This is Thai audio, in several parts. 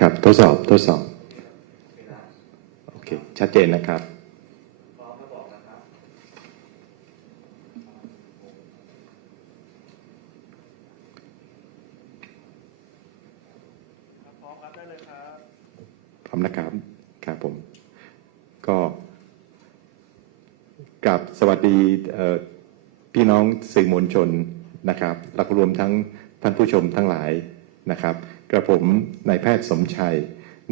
ครับทดสอบทดสอบโอเค ชัดเจนนะครับพร้อมครับได้เลยครับพร้อมนะครับ ครับผม ก็กับสวัสดีเอ่อพี่น้องสื่อมวลชนนะครับแล้วก็รวมทั้งท่านผู้ชมทั้งหลายนะครับ กระผมนายแพทย์สมชัย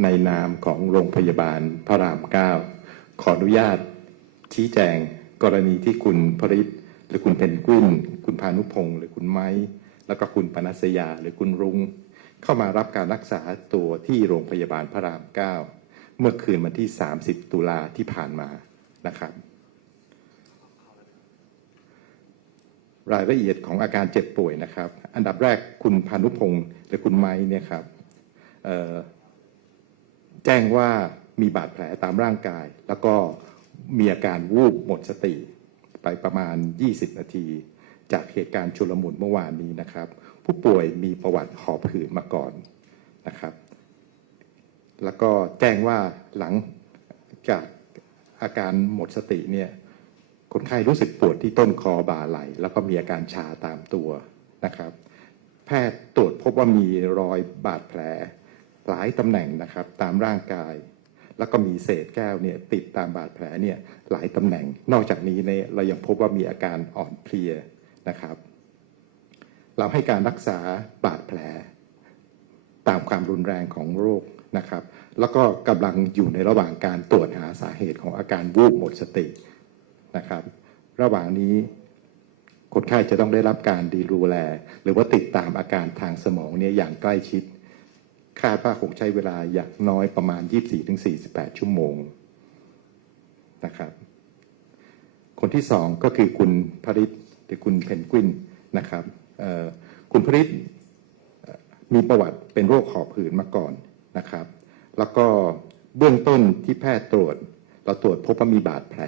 ในนามของโรงพยาบาลพระรามเก้าขออนุญาตชี้แจงกรณีที่คุณพริตหรือคุณเพนกวิน คุณพานุพงศ์หรือคุณไม้ แล้วก็คุณปนัสยาหรือคุณรุง้งเข้ามารับการรักษาตัวที่โรงพยาบาลพระราม9เมื่อคืนวันที่ 30 ตุลาที่ผ่านมานะครับ รายละเอียดของอาการเจ็บป่วยนะครับ อันดับแรกคุณพานุพงศ์หรือคุณไม้เนี่ยครับแจ้งว่ามีบาดแผลตามร่างกาย แล้วก็มีอาการวูบหมดสติ ไปประมาณ 20 นาที จากเหตุการณ์ชุลมุนเมื่อวานนี้นะครับ ผู้ป่วยมีประวัติหอบหืดมาก่อนนะครับ แล้วก็แจ้งว่าหลังจากอาการหมดสติเนี่ย คนไข้รู้สึกปวดที่ต้นคอบ่าไหล่แล้วก็มีอาการชาตามตัวนะครับ แพทย์ตรวจพบว่ามีรอยบาดแผลหลายตำแหน่งนะครับตามร่างกาย แล้วก็มีเศษแก้วเนี่ยติดตามบาดแผลเนี่ยหลายตำแหน่ง นอกจากนี้เนี่ยเรายังพบว่ามีอาการอ่อนเพลียนะครับ เราให้การรักษาบาดแผล ตามความรุนแรงของโรคนะครับ แล้วก็กำลังอยู่ในระหว่างการตรวจหาสาเหตุของอาการวูบหมดสติ นะครับ ระหว่างนี้คนไข้จะต้องได้รับการดีดูแล หรือว่าติดตามอาการทางสมองเนี่ยอย่างใกล้ชิด คาดว่าคงใช้เวลาอย่างน้อยประมาณ 24-48 ชั่วโมงนะครับ คนที่สองก็คือคุณพริตหรือคุณเพนกวินนะครับคุณพริตมีประวัติเป็นโรคหอบหืดมาก่อนนะครับ แล้วก็เบื้องต้นที่แพทย์ตรวจ เราตรวจพบว่ามีบาดแผล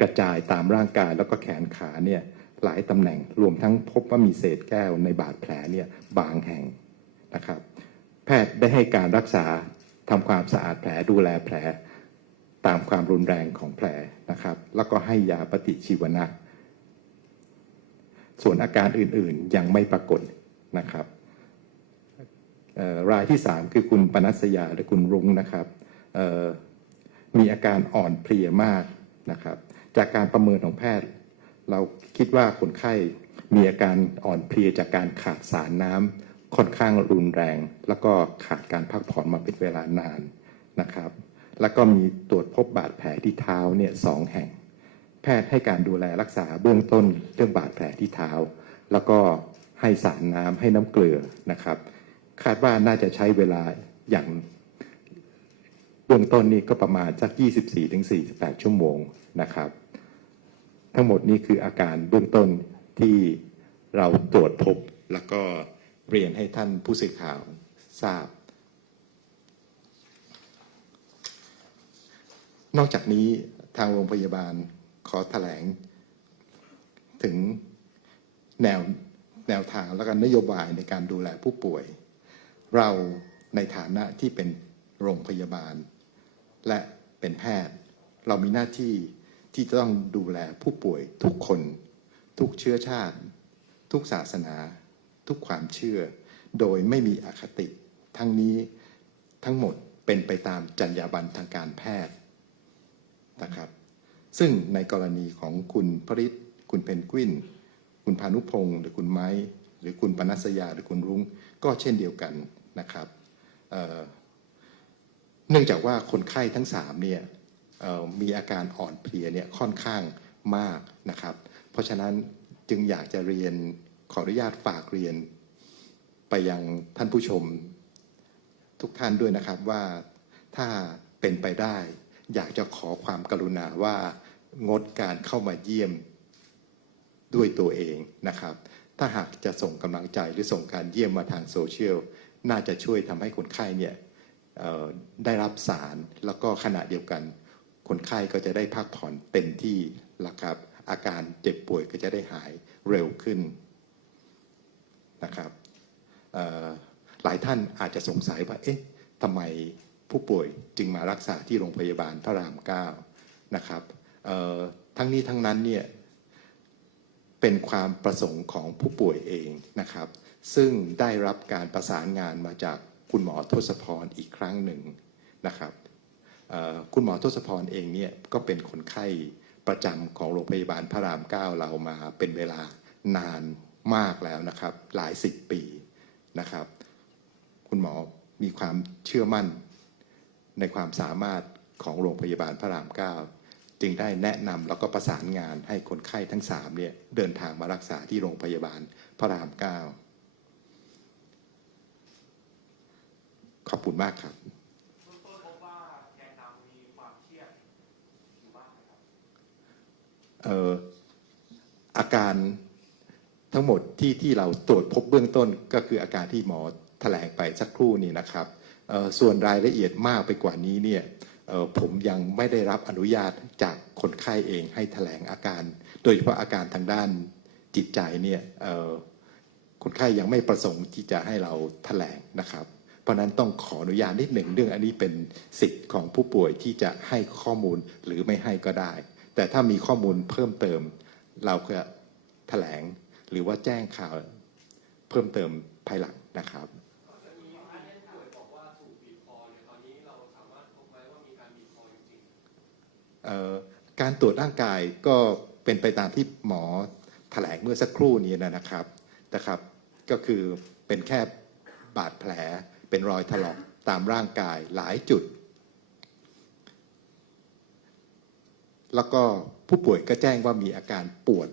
กระจายตามร่างกายแล้วก็แขนขาเนี่ยหลายตำแหน่งรวมทั้งพบว่ามีเศษแก้วในบาดแผลเนี่ยบางแห่งนะครับ แพทย์ได้ให้การรักษาทำความสะอาดแผลดูแลแผลตามความรุนแรงของแผลนะครับ แล้วก็ให้ยาปฏิชีวนะ ส่วนอาการอื่นๆยังไม่ปรากฏนะครับรายที่ 3 คือคุณปนัสยาหรือคุณรุ้งนะครับมีอาการอ่อนเพลียมากนะครับ จากการประเมินของแพทย์ เราคิดว่าคนไข้มีอาการอ่อนเพลียจากการขาดสารน้ำค่อนข้างรุนแรง แล้วก็ขาดการพักผ่อนมาเป็นเวลานานนะครับ แล้วก็มีตรวจพบบาดแผลที่เท้าเนี่ยสองแห่ง แพทย์ให้การดูแลรักษาเบื้องต้นเรื่องบาดแผลที่เท้า แล้วก็ให้สารน้ำให้น้ำเกลือนะครับ คาดว่าน่าจะใช้เวลาอย่างเบื้องต้นนี่ก็ประมาณสัก 24-48 ชั่วโมงนะครับ ทั้งหมดนี้คืออาการเบื้องต้นที่เราตรวจพบแล้วก็เรียนให้ท่านผู้สื่อข่าวทราบ นอกจากนี้ทางโรงพยาบาลขอแถลง ถึงแนวแนวทางและการนโยบายในการดูแลผู้ป่วย เราในฐานะที่เป็นโรงพยาบาล และเป็นแพทย์ เรามีหน้าที่ ที่จะต้องดูแลผู้ป่วยทุกคน ทุกเชื้อชาติ ทุกศาสนา ทุกความเชื่อ โดยไม่มีอคติ ทั้งนี้ทั้งหมดเป็นไปตามจรรยาบรรณทางการแพทย์นะครับ ซึ่งในกรณีของคุณพริตคุณเพนกวิน คุณพานุพงศ์หรือคุณไม้ หรือคุณปนัสยาหรือคุณรุง้ง ก็เช่นเดียวกันนะครับเเนื่องจากว่าคนไข้ทั้งสามเนี่ย มีอาการอ่อนเพลียเนี่ยค่อนข้างมากนะครับ เพราะฉะนั้นจึงอยากจะเรียนขออนุญาตฝากเรียน ไปยังท่านผู้ชม ทุกท่านด้วยนะครับว่าถ้าเป็นไปได้ อยากจะขอความกรุณาว่างดการเข้ามาเยี่ยมด้วยตัวเองนะครับ ถ้าหากจะส่งกำลังใจหรือส่งการเยี่ยมมาทางโซเชียลน่าจะช่วยทำให้คนไข้เนี่ยได้รับสารแล้วก็ขณะเดียวกัน คนไข้ก็จะได้พักผ่อนเต็มที่นะครับ อาการเจ็บป่วยก็จะได้หายเร็วขึ้นนะครับหลายท่านอาจจะสงสัยว่า เอ๊ะทำไมผู้ป่วยจึงมารักษาที่โรงพยาบาลพระรามเก้านะครับทั้งนี้ทั้งนั้นเนี่ยเป็นความประสงค์ของผู้ป่วยเองนะครับ ซึ่งได้รับการประสานงานมาจากคุณหมอทศพรอีกครั้งหนึ่งนะครับ คุณหมอทศพรเองเนี่ยก็เป็นคนไข้ประจำของโรงพยาบาลพระรามเก้าเรามาเป็นเวลานานมากแล้วนะครับ หลายสิบปีนะครับ คุณหมอมีความเชื่อมั่นในความสามารถของโรงพยาบาลพระรามเก้าจึงได้แนะนำแล้วก็ประสานงานให้คนไข้ทั้งสามเนี่ยเดินทางมารักษาที่โรงพยาบาลพระรามเก้าขอบคุณมากครับองต้นพบว่าแกนนำมีความเครียดอยู่บ้างไหมครับ เอาการทั้งหมดที่ที่เราตรวจพบเบื้องต้นก็คืออาการที่หมอแถลงไปสักครู่นี้นะครับส่วนรายละเอียดมากไปกว่านี้เนี่ยผมยังไม่ได้รับอนุญาตจากคนไข้เองให้แถลงอาการ โดยเฉพาะอาการทางด้านจิตใจเนี่ยคนไข้ยังไม่ประสงค์ที่จะให้เราแถลงนะครับ เพราะฉะนั้นต้องขออนุญาตนิดหนึ่งเรื่องอันนี้เป็นสิทธิ์ของผู้ป่วยที่จะให้ข้อมูลหรือไม่ให้ก็ได้ แต่ถ้ามีข้อมูลเพิ่มเติม เราก็แถลงหรือว่าแจ้งข่าวเพิ่มเติมภายหลังนะครับการาสามารถพบไหมว่ามีการบีบคอจริงเอ่อการตรวจร่างกายก็เป็นไปตามที่หมอแถลงเมื่อสักครู่นี้นะครับนะครับ ก็คือเป็นแค่บาดแผลเป็นรอยถลอกตามร่างกายหลายจุด แล้วก็ผู้ป่วยก็แจ้งว่ามีอาการปวด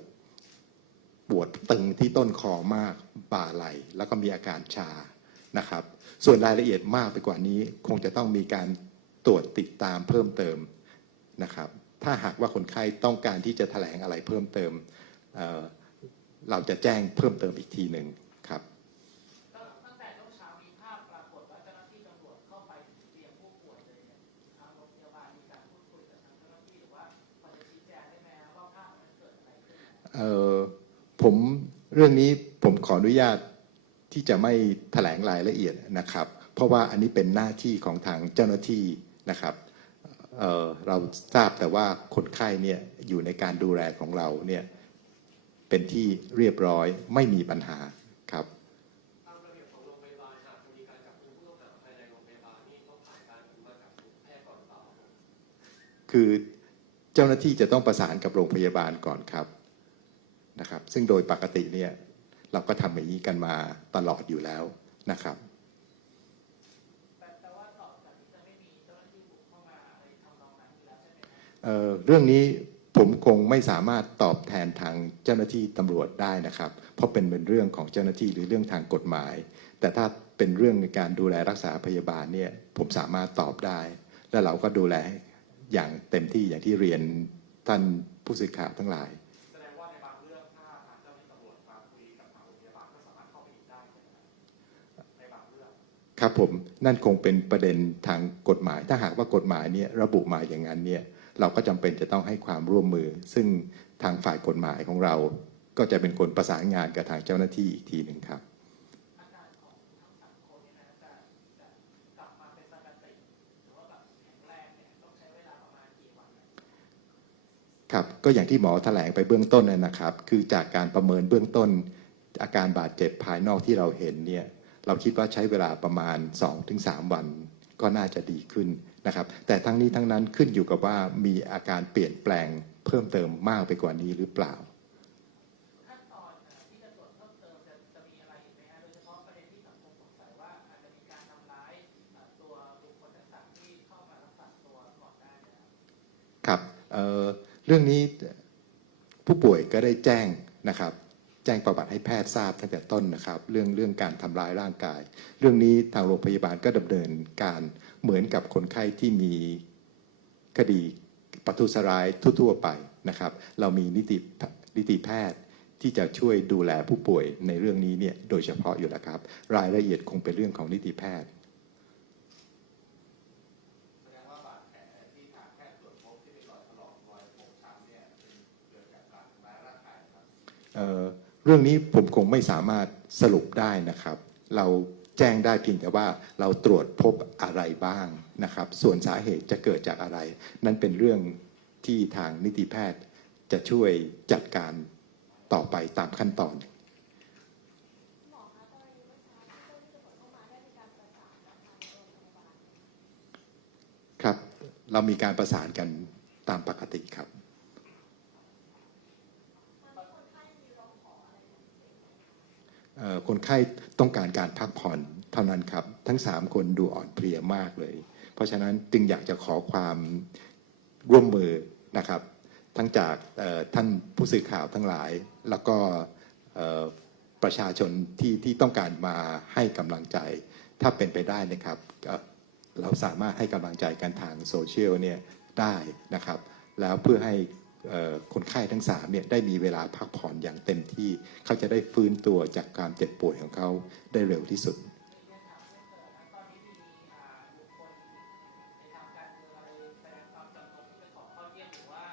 ปวดตึงที่ต้นคอมากบ่าไหล แล้วก็มีอาการชานะครับ ส่วนรายละเอียดมากไปกว่านี้ คงจะต้องมีการตรวจติดตามเพิ่มเติมนะครับ ถ้าหากว่าคนไข้ต้องการที่จะแถลงอะไรเพิ่มเติมเเราจะแจ้งเพิ่มเติมอีกทีหนึ่ง ผมเรื่องนี้ผมขออนุญาตที่จะไม่แถลงรายละเอียดนะครับ เพราะว่าอันนี้เป็นหน้าที่ของทางเจ้าหน้าที่นะครับเเราทราบแต่ว่าคนไข้เนี่ยอยู่ในการดูแลของเราเนี่ยเป็นที่เรียบร้อยไม่มีปัญหาครับคือเจ้าหน้าที่จะต้องประสานกับโรงพยาบาลก่อนครับ นะครับ ซึ่งโดยปกติเนี่ยเราก็ทำอย่างนี้กันมาตลอดอยู่แล้วนะครับเเรื่องนี้ผมคงไม่สามารถตอบแทนทางเจ้าหน้าที่ตำรวจได้นะครับ เพราะเป็นเป็นเรื่องของเจ้าหน้าที่หรือเรื่องทางกฎหมาย แต่ถ้าเป็นเรื่องในการดูแลรักษาพยาบาลเนี่ยผมสามารถตอบได้ และเราก็ดูแลอย่างเต็มที่อย่างที่เรียนท่านผู้สื่อข่าวทั้งหลาย ครับผมนั่นคงเป็นประเด็นทางกฎหมาย ถ้าหากว่ากฎหมายเนี่ยระบุมาอย่างนั้นเนี่ยเราก็จำเป็นจะต้องให้ความร่วมมือ ซึ่งทางฝ่ายกฎหมายของเรา ก็จะเป็นคนประสานงานกับทางเจ้าหน้าที่อีกทีหนึ่งครับครับก็อย่างที่หมอแถลงไปเบื้องต้นนนะครับ คือจากการประเมินเบื้องต้นอาการบาดเจ็บภายนอกที่เราเห็นเนี่ย เราคิดว่าใช้เวลาประมาณ 2-3 วันก็น่าจะดีขึ้นนะครับ แต่ทั้งนี้ทั้งนั้นขึ้นอยู่กับว่ามีอาการเปลี่ยนแปลงเพิ่มเติมมากไปกว่านี้หรือเปล่าครับเเรื่องนี้ผู้ป่วยก็ได้แจ้งนะครับ จ้งประวัติให้แพทย์ทราบตั้งแต่ต้นนะครับ เรื่องเรื่องการทำร้ายร่างกาย เรื่องนี้ทางโรงพยาบาลก็ดำเนินการเหมือนกับคนไข้ที่มีคดีปทุสร้ายทั่ว ๆ ไปนะครับ เรามีนิตินิติแพทย์ที่จะช่วยดูแลผู้ป่วยในเรื่องนี้เนี่ยโดยเฉพาะอยู่แล้วครับ รายละเอียดคงเป็นเรื่องของนิติแพทย์เอ่อ เรื่องนี้ผมคงไม่สามารถสรุปได้นะครับ เราแจ้งได้เพียงแต่ว่าเราตรวจพบอะไรบ้างนะครับ ส่วนสาเหตุจะเกิดจากอะไร นั่นเป็นเรื่องที่ทางนิติแพทย์จะช่วยจัดการต่อไปตามขั้นตอน ครับ เรามีการประสานกันตามปกติครับ มันคนไข้มีร้องขออะไรเป็นพิเศษไหม เอ่อ คนไข้ต้องการการพักผ่อนเท่านั้นครับ ทั้ง 3 คนดูอ่อนเพลียมากเลย เพราะฉะนั้นจึงอยากจะขอความร่วมมือนะครับ ทั้งจากท่านผู้สื่อข่าวทั้งหลาย แล้วก็ประชาชนที่ที่ต้องการมาให้กำลังใจ ถ้าเป็นไปได้นะครับเราสามารถให้กำลังใจกันทางโซเชียลเนี่ยได้นะครับ แล้วเพื่อให้ คนไข้ทั้ง3เนี่ยได้มีเวลาพักผ่อนอย่างเต็มที่ เขาจะได้ฟื้นตัวจากความเจ็บป่วยของเขาได้เร็วที่สุดมีเรื่องถามเพิ่มเติมนะตอนนี้มีอ่าบุคคลในทางการเมืองอะไรแสดงความจำนงที่จะขอเข้าเยี่ยมหรือว่า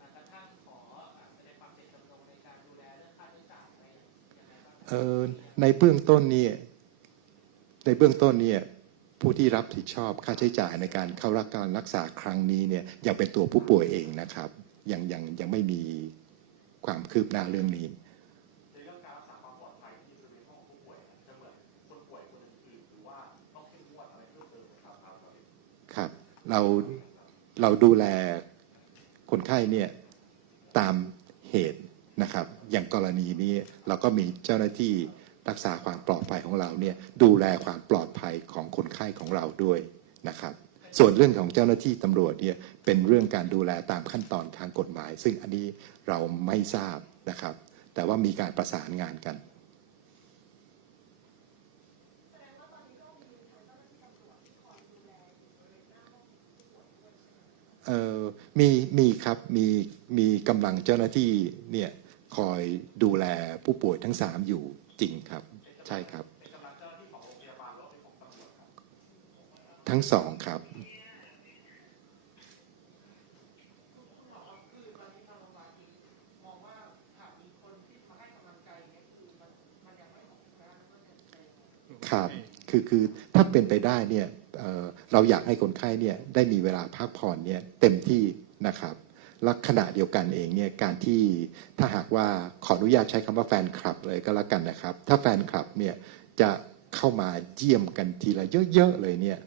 อ่ากระทั่งขออ่าแสดงความเป็นจำนงในการดูแลเรื่องค่าใช้จ่ายอะไรยังไงบ้างครับเอ่อในเบื้องต้นเนี่ยในเบื้องต้นเนี่ยผู้ที่รับผิดชอบค่าใช้จ่ายในการเข้ารับการรักษาครั้งนี้เนี่ยยังเป็นตัวผู้ป่วยเองนะครับ ยังยังยังไม่มีความคืบหน้าเรื่องนี้ในเรื่องการรักษาความปลอดภัยที่บริเวณห้องผู้ป่วยจะเหมือนคนป่วยคนอื่นๆหรือว่าต้องเข้มงวดอะไรเพิ่มเติมไหมครับครับครับเราเราดูแลคนไข้เนี่ยตามเหตุนะครับ อย่างกรณีนี้เราก็มีเจ้าหน้าที่รักษาความปลอดภัยของเราเนี่ยดูแลความปลอดภัยของคนไข้ของเราด้วยนะครับ ส่วนเรื่องของเจ้าหน้าที่ตำรวจเนี่ยเป็นเรื่องการดูแลตามขั้นตอนทางกฎหมาย ซึ่งอันนี้เราไม่ทราบนะครับ แต่ว่ามีการประสานงานกันมีทางเอ่อมีมีครับมีมีกำลังเจ้าหน้าที่เนี่ยคอยดูแลผู้ป่วยทั้ง3อยู่จริงครับ ใช่ครับ ทั้งสองครับ ครับ คือคือถ้าเป็นไปได้เนี่ยเเราอยากให้คนไข้เนี่ยได้มีเวลาพักผ่อนเนี่ยเต็มที่นะครับและขณะเดียวกันเองเนี่ยการที่ถ้าหากว่าขออนุญาตใช้คำว่าแฟนคลับเลยก็แล้วกันนะครับ ถ้าแฟนคลับเนี่ยจะเข้ามาเยี่ยมกันทีละเยอะๆเลยเนี่ย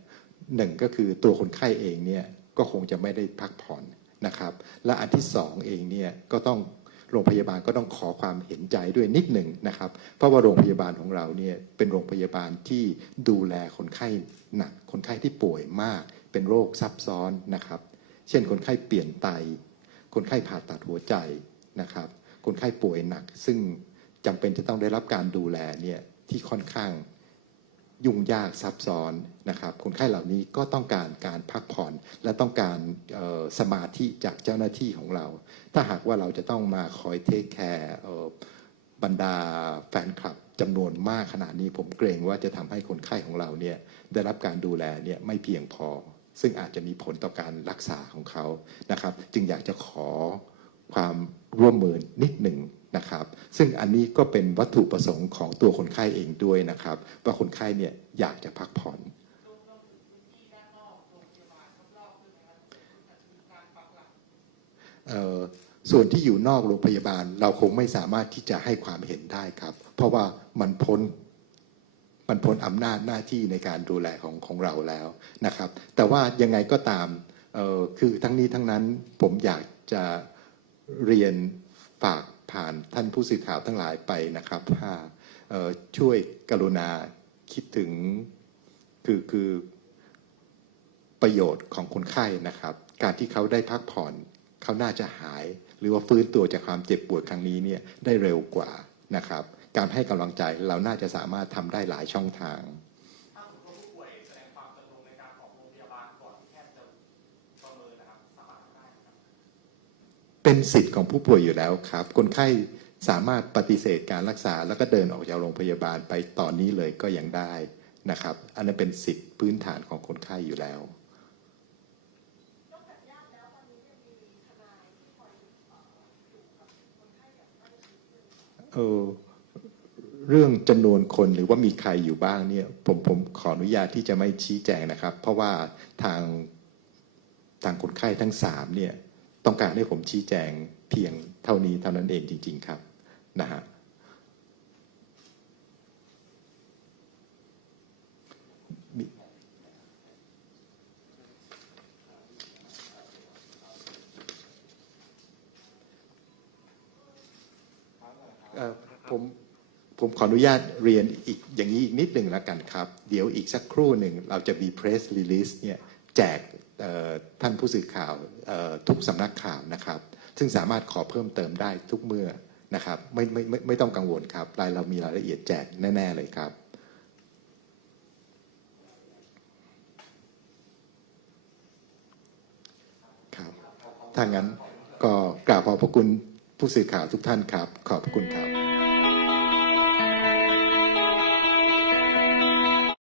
หนึ่งก็คือตัวคนไข้เองเนี่ยก็คงจะไม่ได้พักผ่อนนะครับ และอันที่สองเองเนี่ยก็ต้องโรงพยาบาลก็ต้องขอความเห็นใจด้วยนิดหนึ่งนะครับ เพราะว่าโรงพยาบาลของเราเนี่ยเป็นโรงพยาบาลที่ดูแลคนไข้หนัก คนไข้ที่ป่วยมาก เป็นโรคซับซ้อนนะครับ เช่น คนไข้เปลี่ยนไต คนไข้ผ่าตัดหัวใจนะครับ คนไข้ป่วยหนัก ซึ่งจำเป็นจะต้องได้รับการดูแลเนี่ยที่ค่อนข้าง ยุ่งยากซับซ้อนนะครับ คนไข้เหล่านี้ก็ต้องการการพักผ่อนและต้องการออสมาธิจากเจ้าหน้าที่ของเรา ถ้าหากว่าเราจะต้องมาคอยเทคแคร์บรรดาแฟนคลับจำนวนมากขนาดนี้ผมเกรงว่าจะทำให้คนไข้ของเราเนี่ยได้รับการดูแลเนี่ยไม่เพียงพอ ซึ่งอาจจะมีผลต่อการรักษาของเขานะครับ จึงอยากจะขอความร่วมมือนิดหนึ่ง นะครับ ซึ่งอันนี้ก็เป็นวัตถุประสงค์ของตัวคนไข้เองด้วยนะครับ ว่าคนไข้เนี่ยอยากจะพักผ่อนส่วนที่อยู่นอกโรงพยาบาลเราคงไม่สามารถที่จะให้ความเห็นได้ครับ เพราะว่ามันพ้นมันพ้นอำนาจหน้าที่ในการดูแลของของเราแล้วนะครับ แต่ว่ายังไงก็ตามคือทั้งนี้ทั้งนั้นผมอยากจะเรียนฝาก ผ่านท่านผู้สื่อข่าวทั้งหลายไปนะครับว่าเอ่อช่วยกรุณาคิดถึงคือคือประโยชน์ของคนไข้นะครับ การที่เขาได้พักผ่อนเขาน่าจะหาย หรือว่าฟื้นตัวจากความเจ็บปวดครั้งนี้เนี่ยได้เร็วกว่านะครับ การให้กำลังใจเราน่าจะสามารถทำได้หลายช่องทาง เป็นสิทธิ์ของผู้ป่วยอยู่แล้วครับ คนไข้สามารถปฏิเสธการรักษา แล้วก็เดินออกจากโรงพยาบาลไปตอนนี้เลยก็ยังได้นะครับ อันนั้นเป็นสิทธิ์พื้นฐานของคนไข้อยู่แล้วนอกจากญาติแล้วตอนนี้ยังมีทนายที่คอยเอ่ออยู่กับคนไข้อย่างใกล้ชิดด้วยเออเรื่องจำนวนคนหรือว่ามีใครอยู่บ้างเนี่ยผมผมขออนุญาตที่จะไม่ชี้แจงนะครับ เพราะว่าทางทางคนไข้ทั้งสามเนี่ย ต้องการให้ผมชี้แจงเพียงเท่านี้เท่านั้นเองจริง ๆครับนะฮะผมผมขออนุญาตเรียนอีกอย่างนี้อีกนิดหนึ่งแล้วกันครับ เดี๋ยวอีกสักครู่หนึ่งเราจะมี press release เนี่ย แจกท่านผู้สื่อข่าวทุกสำนักข่าวนะครับ ซึ่งสามารถขอเพิ่มเติมได้ทุกเมื่อนะครับไม่ไม่ไม่ไม่ต้องกังวลครับรายเรามีรายละเอียดแจกแน่ ๆ เลยครับ ครับ ถ้างั้นก็กราบขอบพระคุณผู้สื่อข่าวทุกท่านครับ ขอบพระคุณครับ